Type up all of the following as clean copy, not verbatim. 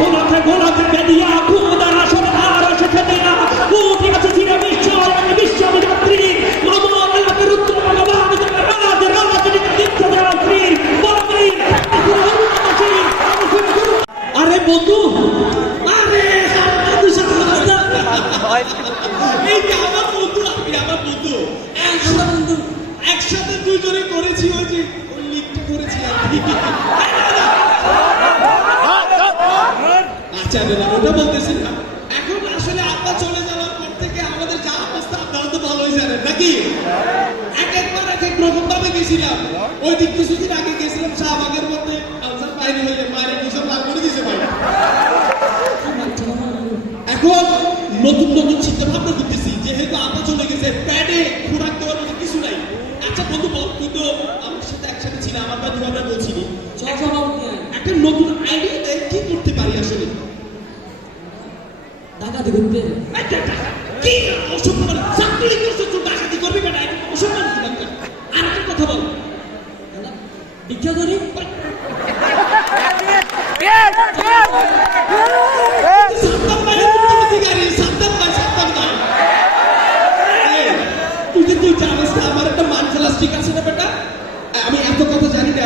গোলাকে গোলাকে বেদিয়া খুদার আসর আর আসে দিয়া উঠে আছে চির বিশ্ব যাত্রী মামলা আল্লাহর উত্তর ভগবান রাজ রাজনীতি দিকদাত্রী বলবি আরে বন্ধু আরে এই যে আমার বন্ধু আপনি আমার বন্ধু একসাথে দুইজনে করেছি ওই যে লিখতে করেছি আচ্ছা ওটা বলতেছি না এখন আসলে আপনার চলে যাওয়ার পর থেকে আমাদের যা অবস্থা আপনারা তো ভালোই জানেন নাকি এক একবার এক এক রকম ভাবে গেছিলাম ওই দিন কিছুদিন আগে গেছিলাম শাহবাগের মধ্যে আনসার পাইনি হয়ে মায়ের কিসব লাভ করে দিয়েছে ভাই এখন নতুন নতুন চিন্তা ভাবনা করতেছি যেহেতু আপা চলে গেছে প্যাডে খোরাক দেওয়ার মতো কিছু নাই আচ্ছা বন্ধু বল তুই তো আমার সাথে একসাথে ছিল আমার বাড়ি আমরা বলছিনি একটা নতুন আইডিয়া দেয় কি করতে পারি আসলে ডাকাতি করতে কি অসম্ভব চাকরি করছিস তুই ডাকাতি করবি না অসম্ভব আর একটা কথা বল ভিক্ষা করি তুই জানিস না আমার একটা মান খেলা ঠিক আছে না বেটা আমি এত কথা জানি না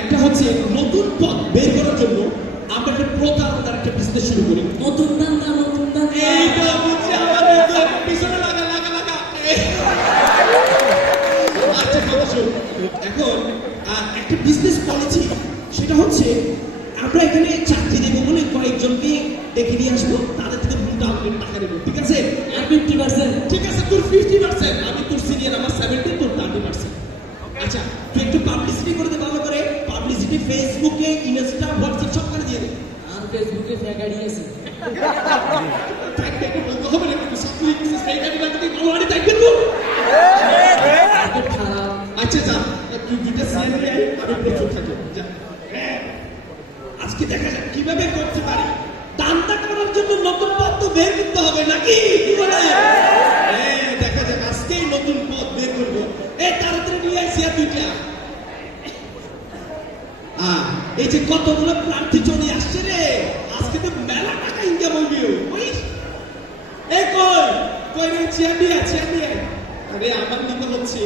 একটা হচ্ছে নতুন পথ বের করার জন্য আমরা একটা প্রতারণার একটা বিজনেস শুরু করি নতুন দান্দা এইটা বুঝছি আমাদের পিছনে লাগা আচ্ছা কথা শোন এখন একটা বিজনেস পলিসি সেটা হচ্ছে আমরা এখানে চাকরি দেবো বলে কয়েকজনকে ডেকে নিয়ে আসবো তাদের থেকে টাকা নেবো ঠিক আছে 50% ঠিক আছে তোর 50% আমি তোর সিনিয়র আমার 70 তোর 30% আচ্ছা তুই একটু পাবলিসিটি করে দে ভালো করে পাবলিসিটি ফেসবুকে ইনস্টা হোয়াটসঅ্যাপ সব করে দিয়ে দে আর ফেসবুকে ফেক আইডি আছে থাকবে বলতে হবে না তুই সত্যি কিছু ফেক আইডি লাগতে ভালো আইডি থাকবে তো আচ্ছা যা তুই দুটো সিনিয়র নিয়ে আমি প্রচুর থাকি যা আজকে দেখা যাক কিভাবে করতে পারি দান্দা করার জন্য নতুন পথ তো বের করতে হবে নাকি কি বলে দেখা যাক আজকেই নতুন পথ বের করবো তাড়াতাড়ি নিয়ে আসি আর দুইটা এই যে কতগুলো প্রার্থী চলে আসছে রে আজকে তো মেলা টাকা ইনকাম হইবে কই রে চেয়ার নিয়ে আরে আমার নিতে হচ্ছে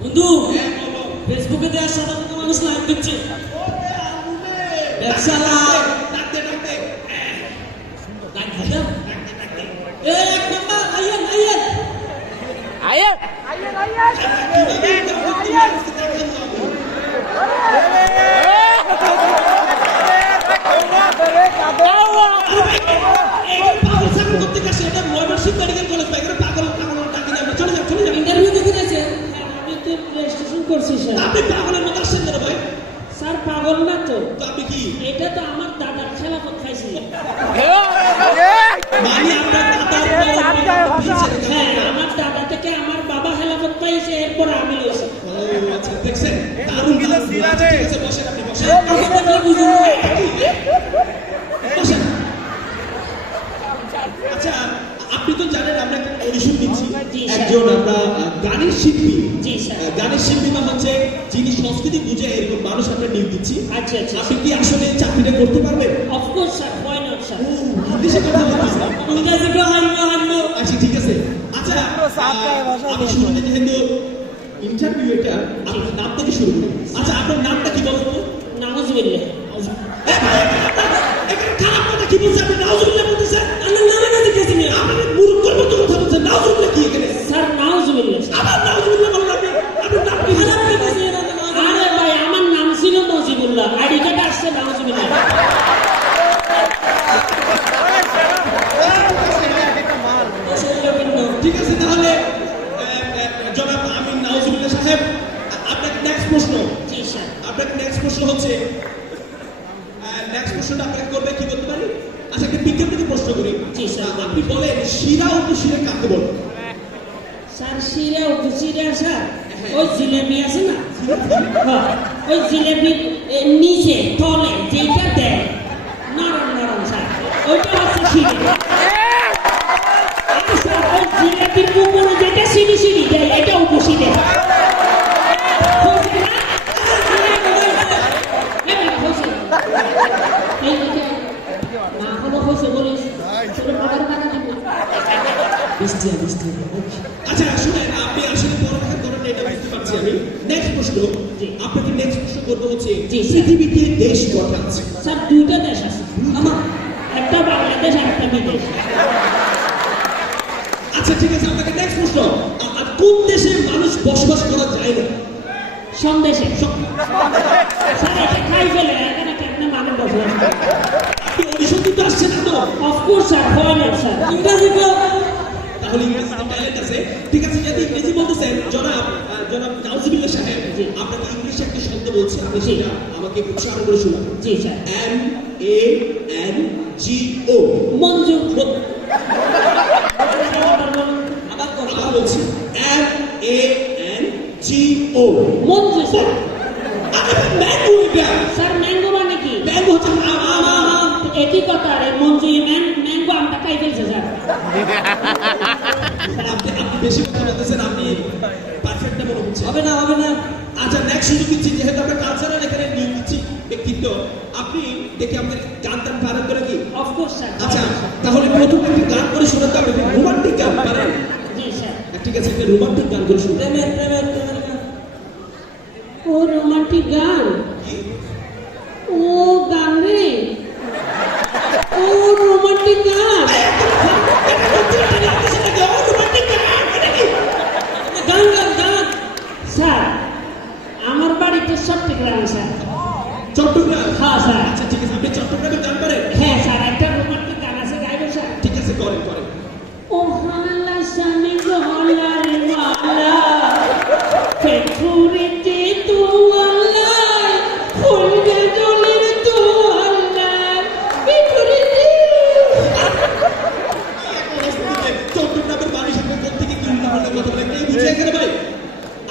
বন্ধু ফেসবুকে দেওয়ার সাধারণত মানুষ লাইক দিচ্ছে ব্যবসা ডাকতে আপনি পাগলের মতো আসছেন না ভাই স্যার পাগল না তো আপনি কি এটা তো আমার দাদার খেলাফত খাইছিল মানে আপনার আমার দাদা থেকে আমার বাবা খেলাফত পাইছে এরপর আমি লইছি আচ্ছা দেখছেন দারুণ ঠিক আছে বসেন আপনি বসেন আচ্ছা আপনি তো জানেন আমরা একটা অডিশন দিচ্ছি একজন আমরা গানের শিল্পী গানের শিল্পী মানে হচ্ছে যিনি সংস্কৃতি বুঝে এরকম মানুষ আমরা নিয়োগ দিচ্ছি আচ্ছা আপনি কি আসলে চাকরিটা করতে পারবেন of course sir why not sir ইংলিশে কথা বলতেছেন আচ্ছা ঠিক আছে আচ্ছা আমি শুরুতে যেহেতু ইন্টারভিউ এটা আপনার নাম থেকে শুরু করি আচ্ছা আপনার নামটা কি বলুন তো নাউজুবিল্লাহ খারাপ কথা কি বলছেন আপনি নাউজুবিল্লাহ বলতেছেন আমার নামে না দেখেছি আপনি মূর্খর মতো কথা বলছেন নাউজুবিল্লাহ কি এখানে স্যার নাউজুবিল্লাহ আবার নাউজুবিল্লাহ বললেন আপনি নাম কি খারাপ বলতেছেন আরে ভাই আমার নাম ছিল নাউজুবিল্লাহ আইডি কার্ড আসছে নাউজুবিল্লাহ ঠিক আছে তাহলে জনাব আমিন নাউজুবিল্লাহ সাহেব আপনার নেক্সট প্রশ্ন জি স্যার আপনার নেক্সট প্রশ্ন হচ্ছে নেক্সট প্রশ্নটা আপনাকে করবে কি করতে পারি আচ্ছা একটা বিজ্ঞান থেকে প্রশ্ন করি জি স্যার আপনি বলেন শিরা উপশিরা কাকে বলে স্যার শিরা উপশিরা স্যার ওই জিলেবি আছে না হ্যাঁ ওই জিলেবির নিচে তলে যেটা দেয় নরম নরম স্যার ওইটা হচ্ছে শিরা জিলেবির উপরে যেটা সিঁড়ি সিঁড়ি দেয় আচ্ছা শুনেন, আপনি আসলে পড়ালেখা করেন এটা বুঝতে পারছি আমি। নেক্সট প্রশ্ন, আপনাকে নেক্সট প্রশ্ন করবো হচ্ছে পৃথিবীতে দেশ কটা আছে? স্যার দুইটা দেশ আছে আমার, একটা বাংলাদেশ আর একটা বিদেশ। আচ্ছা ঠিক আছে, আপনাকে নেক্সট প্রশ্ন, আর কোন দেশে মানুষ বসবাস করা যায় না? সন্দেশে স্যার এটা খাই ফেলে এখানে কেমনে মানুষ বসবাস করে? আপনি অডিশন দিতে আসছেন না তো? অফকোর্স স্যার, হয় না স্যার। ইংরেজি তাহলে ইংরেজিতে ট্যালেন্ট আছে। ঠিক আছে, যদি ইংরেজি বলতেছেন জনাব নাউজুবিল্লাহ সাহেব, আপনাকে ইংলিশে একটা শব্দ বলছি, আপনি সেটা আমাকে উচ্চারণ করে শোনাবেন। জি স্যার। MANGO। মঞ্জুর। আবার বলছি MANGO। মঞ্জু স্যার। ম্যাঙ্গো এটা। স্যার ম্যাঙ্গো মানে কি? ম্যাঙ্গো হচ্ছে একই কথা, রে মঞ্জু ম্যাঙ্গো আমটা খাই ফেলছে স্যার। আপনি বেশি কথা বলতেছেন, আপনি পারফেক্ট মনে হচ্ছে। হবে না, হবে না। আচ্ছা নেক্সট সুযোগ দিচ্ছি, যেহেতু আমরা কালচারাল এখানে নিয়োগ দিচ্ছি ব্যক্তিত্ব, আপনি দেখি আমাদের গান টান পারেন করে কি? Of course sir. আচ্ছা তাহলে প্রথম একটি গান করে শোনাতে হবে, রোমান্টিক গান পারেন? জি স্যার। ঠিক আছে, একটা রোমান্টিক গান করে শুনতে। ও রোমান্টিক গান, ও গান রে, ও রোমান্টিক গান। গান গান গান স্যার, আমার বাড়িতে চট্টগ্রাম স্যার। চট্টগ্রাম? হ্যাঁ স্যার। আচ্ছা ঠিক আছে, আপনি চট্টগ্রামের গান পারেন? হ্যাঁ স্যার, একটা রোমান্টিক গান আছে, গাইবো স্যার? ঠিক আছে, করেন করেন। ও হালা সানি গলার মালা, ফেকুরিতে তো আল্লাহ, ফুলবে জলের তো আল্লাহ, ফেকুরিতে। চট্টগ্রামের মানুষ আপনার কোথা থেকে কি উল্টাপাল্টা কথা বলে এই বুঝে এখানে ভাই।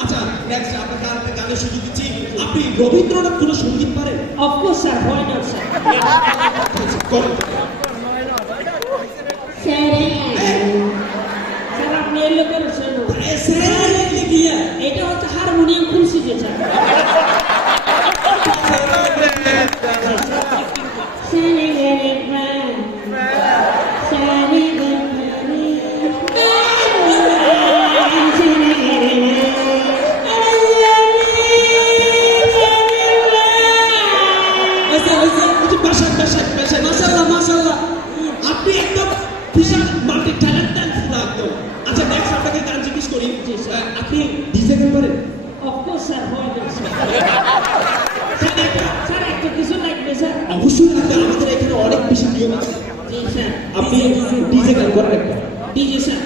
আচ্ছা নেক্সট আপনাকে আরেকটা গানের সুযোগ দিচ্ছি, আপনি রবীন্দ্রনাথ কোনো সঙ্গীত পারেন? অফকোর্স স্যার, হয় না স্যার। করেন। স্যার আপনি এলো করেছেন, এটা হচ্ছে হারমোনিয়াম খুলছি যে স্যার। আপনি একদম বিশাল মাল্টি ট্যালেন্টেড একদম। আচ্ছা নেক্সট আপনাকে গান জিজ্ঞেস করি, আপনি ডিজে গান পারেন? অফকোর্স স্যার, হয় না স্যার। স্যার একটা কিছু লাগবে স্যার? অবশ্যই লাগবে, আমাদের এখানে অনেক বেশি নিয়ম আছে। জি স্যার। আপনি ডিজে গান করেন একটা? DJ sir.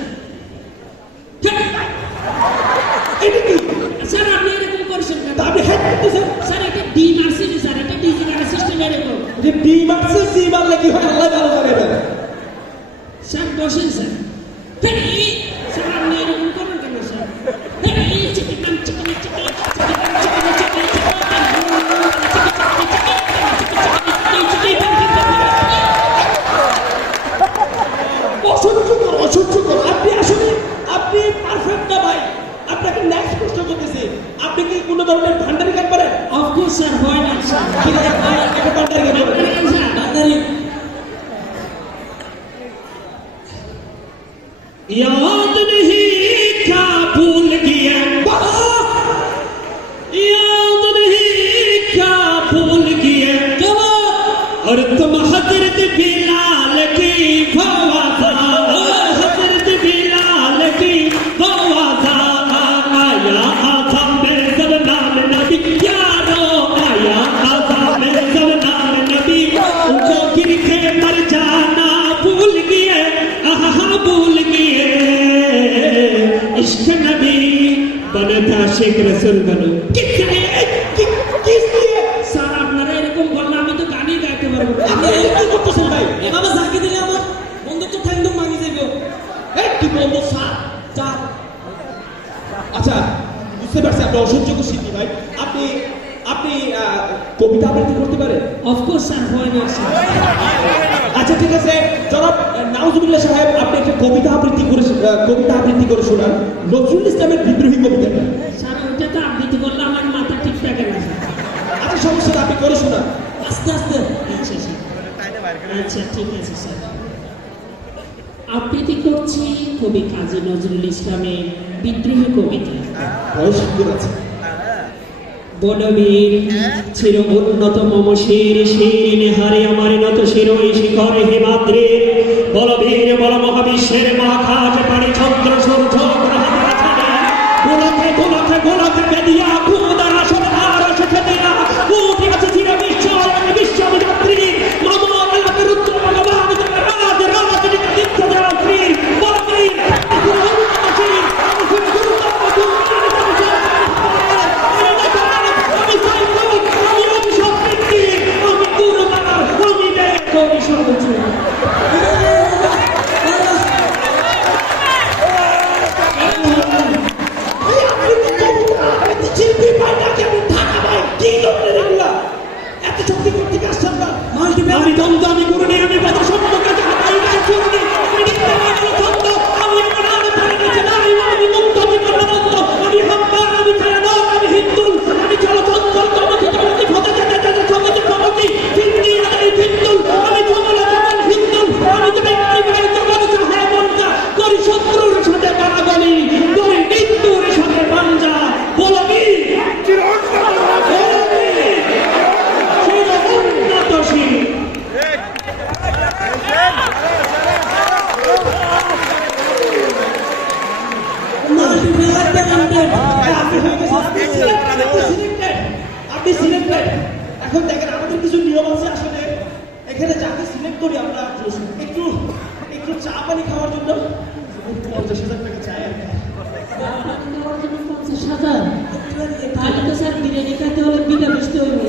এটা কি স্যার আপনি এরকম করছেন কেন? আপনি হ্যাক করতেছেন? স্যার এটা ডি মারছি স্যার, এটা ডিজে গানের সিস্টেম এরকম। যে ডি মারছে সি মারলে কি হয় আল্লাহ ভালো জানে না। স্যার বসেন স্যার। স্যার আপনি এরকম করেন কেন স্যার? অসহ্যকর অসহ্যকর, আপনি আসলে আপনি পারফেক্ট না ভাই। আপনাকে নেক্সট প্রশ্ন করতেছি, আপনি কি কোনো ধরনের ভান্ডারি গান পারেন? অফকোর্স স্যার, হয় না স্যার। ঠিক আছে, একটা ভান্ডারি গান পারেন। স্যার ভান্ডারি। याद नहीं क्या भूल गया, याद नहीं क्या भूल गया, और तुम हजरत बिलाल की फवाजा, हजरत बिलाल की फवाजा, आया आजा में सब नाम नबी यारो, आया आजा में सब नाम नबी, उनको गिर के मर जाना भूल गए, आहा भूल गए, इश्क नबी बनता शेख रसूल बनो। किसने স্যার আপনারা এরকম বললে আমি তো গানই গাইতে পারবো না। আপনি এটা কি করতেছেন ভাই? এভাবে ঝাঁকি দিলে আমার বন্ধুত্ব ঠ্যাংদম ভাঙি যাবে। এই কি বলবো স্যার? চার। আচ্ছা বুঝতে পারছি আপনি অসহ্যকর শিল্পী ভাই। আপনি আপনি কবিতা আবৃত্তি করতে পারেন? অফকোর্স স্যার, হয় না স্যার। আচ্ছা ঠিক আছে, জনাব নাউজুবিল্লাহ সাহেব, আপনি একটা কবিতা আবৃত্তি করে শোনান, নজরুল ইসলামের বিদ্রোহী কবিতাটা। স্যার ওইটা তো আবৃত্তি করলে আমার মাথা ঠিক থাকে না স্যার। আচ্ছা সমস্যা না, আপনি করে শোনান। আস্তে আস্তে। আচ্ছা স্যার, আচ্ছা ঠিক আছে স্যার। আবৃত্তি করছি কবি কাজী নজরুল ইসলামের বিদ্রোহী কবিতা। বয়স ঠিক আছে। বনবীর চির উন্নত মম শির শির নেহারে আমার নত শিরই শিখরে হিমাদ্রি বলবীর বল মহাবিশ্বের মহাকাশ পানি চন্দ্র সূর্য গোলকে গোলকে গোলকে বেদিয়া খুদার আসন আর সেথে দিয়া উঠে গেছে চির বিশ্ব আমি বিশ্ব আমি যাত্রী আমার আল্লাহ রুদ্র ভগবান রাজ রাজ নিত্য যাত্রী বলবীর আমি দ্বন্দ্ব আমি করুনি আমি কথা সম্পর্কে আমি করুনি আমি নিত্য ছন্দ আমি আমার আলো পড়ে গেছে নাই আমি মুক্ত আমি কর্মবন্ধ আমি হাম্বার আমি ফেরন আমি হিন্দুল আমি চলচঞ্চল তোমাকে তোমাকে ফতে যেতে যেতে সঙ্গীত ক্ষমতি হিন্দি আমি হিন্দুল আমি জমলা জমল হিন্দুল আমি তো ব্যক্তি ভাই জগৎ চাহে মনটা করি শত্রুর সাথে বাড়াবাড়ি করি মৃত্যুর সাথে পাঞ্জা বলবি চিরউন্নতশীল আপনি সিলেক্টেড। এখন দেখেন আমাদের কিছু নিয়ম আছে আসলে এখানে যাকে সিলেক্ট করি আমরা একটু একটু চা পানি খাওয়ার জন্য 50,000 টাকা চাই আর কি। খাওয়ার জন্য 50,000 তাহলে তো স্যার বিরিয়ানি খাইতে হলে বিটা বেচতে হইবে।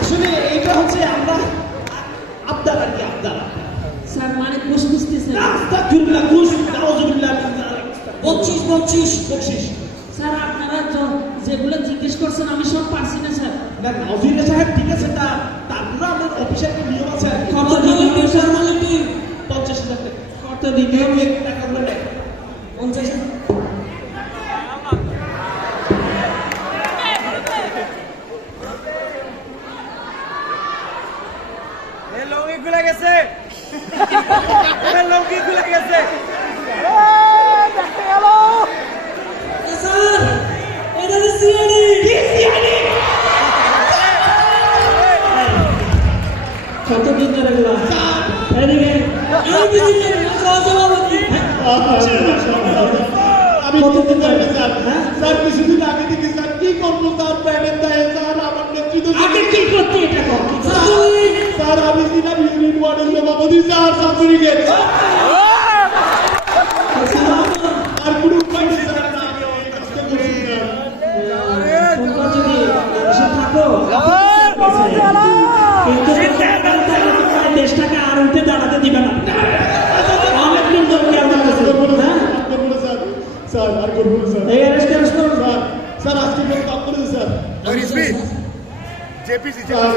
আসলে এইটা হচ্ছে আমরা আবদার আর কি আবদার। স্যার মানে ঘুষ বুঝতেছেন। আস্তাগফিরুল্লাহ ঘুষ নাউযুবিল্লাহ 25 স্যার আপনারা যেগুলো জিজ্ঞেস করছেন আমি সব পারছি না স্যার। না নাউযুবিল্লাহ সাহেব ঠিক আছে তারপরে আমাদের অফিসের একটা নিয়ম আছে আর কি। কত দিতে স্যার মানে কি 50,000 টাকা কত দিতে নিয়ম টাকাগুলো নেই 50,000 লৌকি খুলে গেছে লৌকি খুলে গেছে দেখতে গেল স্যার এটা তো সিআইডি কত দিন ধরে গেলাম এদিকে আমি বুঝি না সহজভাবে আমি কতদিন ধরে স্যার কিছুদিন আগে থেকে স্যার কি করবো স্যার প্যানের দায়ে স্যার আমার নেতৃত্ব আগে কি করতে এটা কর স্যার আমি ছিলাম ইউনিট ওয়ার্ডের সভাপতি স্যার সাবজুরিকে আর কোনো উপায় নেই স্যার না আমি এই কাজটা করছি স্যার। তোমরা যদি এসে থাকো কিন্তু দেশটাকে আর উঠে দাঁড়াতে দিবে না অনেক দিন ধরে কি আমার কাছে হ্যাঁ স্যার আর করবো না স্যার এই অ্যারেস্ট করো স্যার স্যার আজকে মেরে কাম করে স্যার JPC স্যার